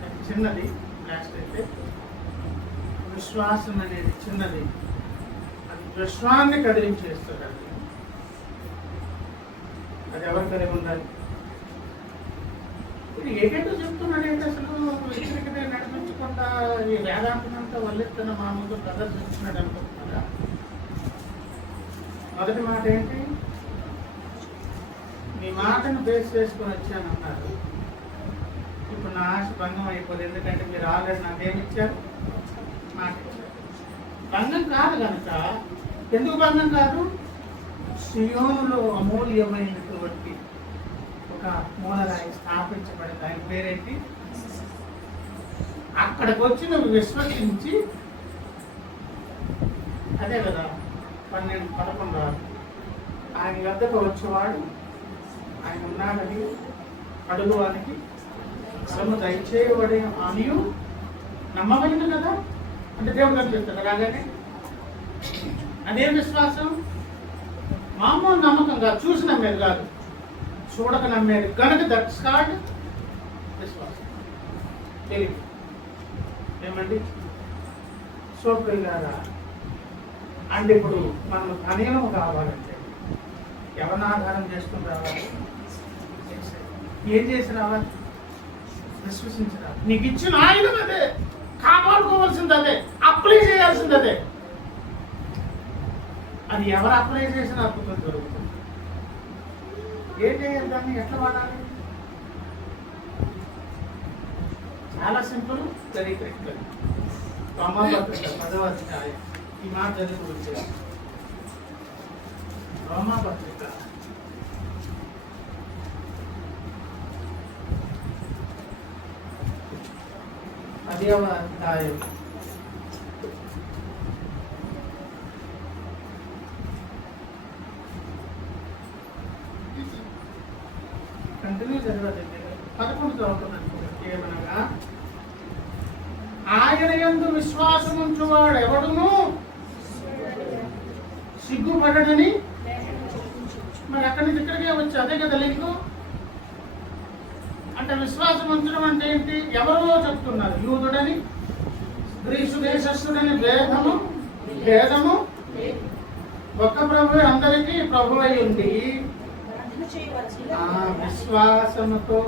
అది చిన్నది. లాస్ట్ అయితే విశ్వాసం అనేది చిన్నది. అది విశ్వాన్ని కదిలించేస్తుంది. అది ఎవరు కలిగి ఉండాలి? ఏంటి ఏటేటో చెప్తున్నాడు ఏంటి అసలు ఇక్కడికనే నడిపించకుండా ఈ వేదాంతమంతా వల్లెత్తన మా ముందు ప్రదర్శిస్తున్నాడు అనుకుంటున్నారా? మొదటి మాట ఏంటి? మీ మాటను బేస్ చేసుకొని వచ్చానన్నారు. ఇప్పుడు నా ఆశ భంగం అయిపోతుంది. ఎందుకంటే మీరు ఆల్రెడీ నాకేమి ఇచ్చారు? మాట ఇచ్చారు. భంగం కాదు కనుక ఎందుకు భంగం కాదు? సియోనులో అమూల్యమైనటువంటి ఒక మూలరాయి స్థాపించబడింది. ఆయన పేరేంటి? అక్కడికి వచ్చి నువ్వు విశ్వసించి, అదే కదా 12-11 ఆయన వద్దకు వచ్చేవాడు ఆయన ఉన్నాడని అడుగువానికి శ్రమ దయచేయబడి అని నమ్మబడింది కదా. అంటే దేవుడు కనిపిస్తాడు రాగానే. అదే విశ్వాసం. మామూలు నమ్మకం కాదు, చూసి నమ్మేది కాదు, చూడక నమ్మేది కనుక దట్స్ కాల్డ్ విశ్వాసం. తెలియదు ఏమండి సోప్రి గారా? అంటే ఇప్పుడు మనం ధనీనం కావాలంటే ఎవరిని ఆధారం చేసుకుని రావాలి? ఏం చేసి రావాలి? విశ్వసించి రావాలి. నీకు ఇచ్చిన ఆయుధం అదే, కాపాడుకోవాల్సింది అదే, అప్లై చేయాల్సింది అదే. అది ఎవరు అప్లై చేసిన అద్భుతం జరుగుతుంది. ఏం చేయాలి? దాన్ని ఎట్లా వాడాలి? చాలా సింపుల్, వెరీ క్రిటికల్. రోమాపత్రిక 10వ అధ్యాయం ఈ మాట చదువు వచ్చేది. రోమాపత్రిక 10వ అధ్యాయం కంటిన్యూ చదవాలి. 11 చదువుతున్నాను. ఏమనగా ఆయన యందు విశ్వాసం ఉంచువాడు ఎవడును సిగ్గుపడడని. మరి అక్కడి నుంచి ఇక్కడికే వచ్చి అదే కదా లింకు. అంటే విశ్వాసం ఉంచడం అంటే ఏంటి? ఎవరో చెప్తున్నారు, యూదుడని గ్రీసు దేశస్థుడని భేదము ఒక్క ప్రభు అందరికీ ప్రభు అయి ఉండి ఆ విశ్వాసముతో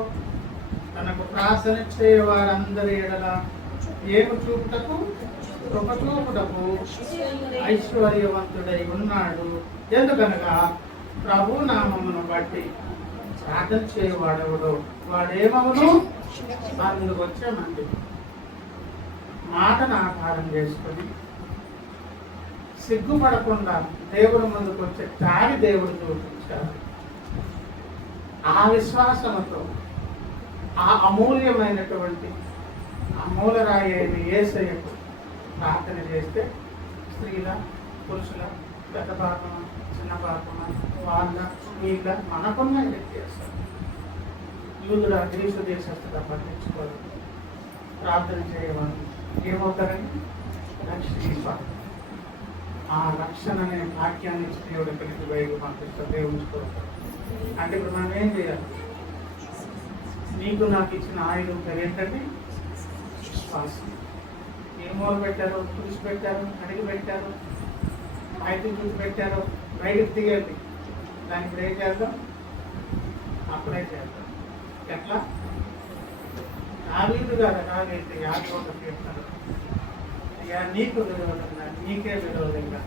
తనకు ప్రార్థన చేయవారందరి ఎడల ఏమి చూపుటకు కృప చూపుటకు ఐశ్వర్యవంతుడై ఉన్నాడు. ఎందుకనగా ప్రభు నామమును బట్టి ప్రార్థన చేయవాడెవడో వాడేమవును అందుకు వచ్చామండి. మాటను ఆధారం చేసుకొని సిగ్గుపడకుండా దేవుడు ముందుకు వచ్చే దారి దేవుడు చూపించారు. ఆ విశ్వాసంతో ఆ అమూల్యమైనటువంటి మూలరాయి అయిన యేసయ్యకు ప్రార్థన చేస్తే స్త్రీల పురుషుల పెద్ద పాపమ చిన్న పాపమ వాళ్ళ వీళ్ళ మనకున్న వ్యత్యాసం. యూదుల గ్రీసు దేశస్తుగా పట్టించుకోవాలి. ప్రార్థన చేయవాలి. ఏమవుతారని రక్షించాలి. ఆ రక్షణ అనే వాక్యాన్ని ఇచ్చి దేవుడు ఎక్కడికి బయటకు పంపిస్తారు. దేవుడు అంటే ఇప్పుడు మనం ఏం చేయాలి? నీకు నాకు ఇచ్చిన ఆయుధం పేరు ఏంటంటే విశ్వాసం. ఏ మూల పెట్టారో చూసి పెట్టారు, అడిగి పెట్టారు, అయితే చూసి పెట్టారో బయటకు తీయండి. దానికి ఇప్పుడు ఏం చేద్దాం? అప్లై చేద్దాం. ఎట్లా? దావీదు గారు ఎలాగైతే యాకోబు కీర్తనలో అయ్యా నీకు విలువలున్నా నీకే విలువలుగా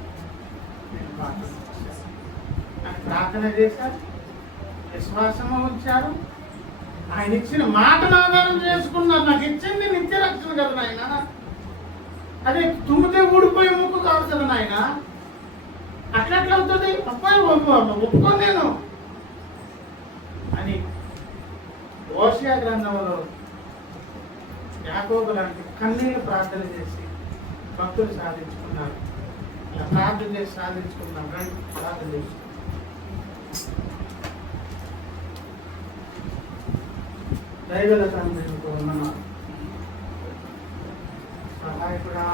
నేను ప్రార్థన చేశాను అని ప్రార్థన చేశారు. విశ్వాసము ఉంచారు. ఆయన ఇచ్చిన మాటను ఆధారం చేసుకున్నారు. నాకు ఇచ్చింది నిత్య రక్షణ కదా నాయన. అదే తుమ్మితే ఊడిపోయి ముక్కు కాదు కదా నాయన. అట్లెట్లా అవుతుంది? అబ్బాయి ఒప్పుకోను నేను అని ఓషియా గ్రంథంలో యాకోబు లాంటి కన్నీళ్ళు ప్రార్థన చేసి భక్తులు సాధించుకున్నారు. ఇలా ప్రార్థన చేసి సాధించుకున్నాం. రండి ప్రార్థన చేసి. దైవల తండ్రి సహాయకుడా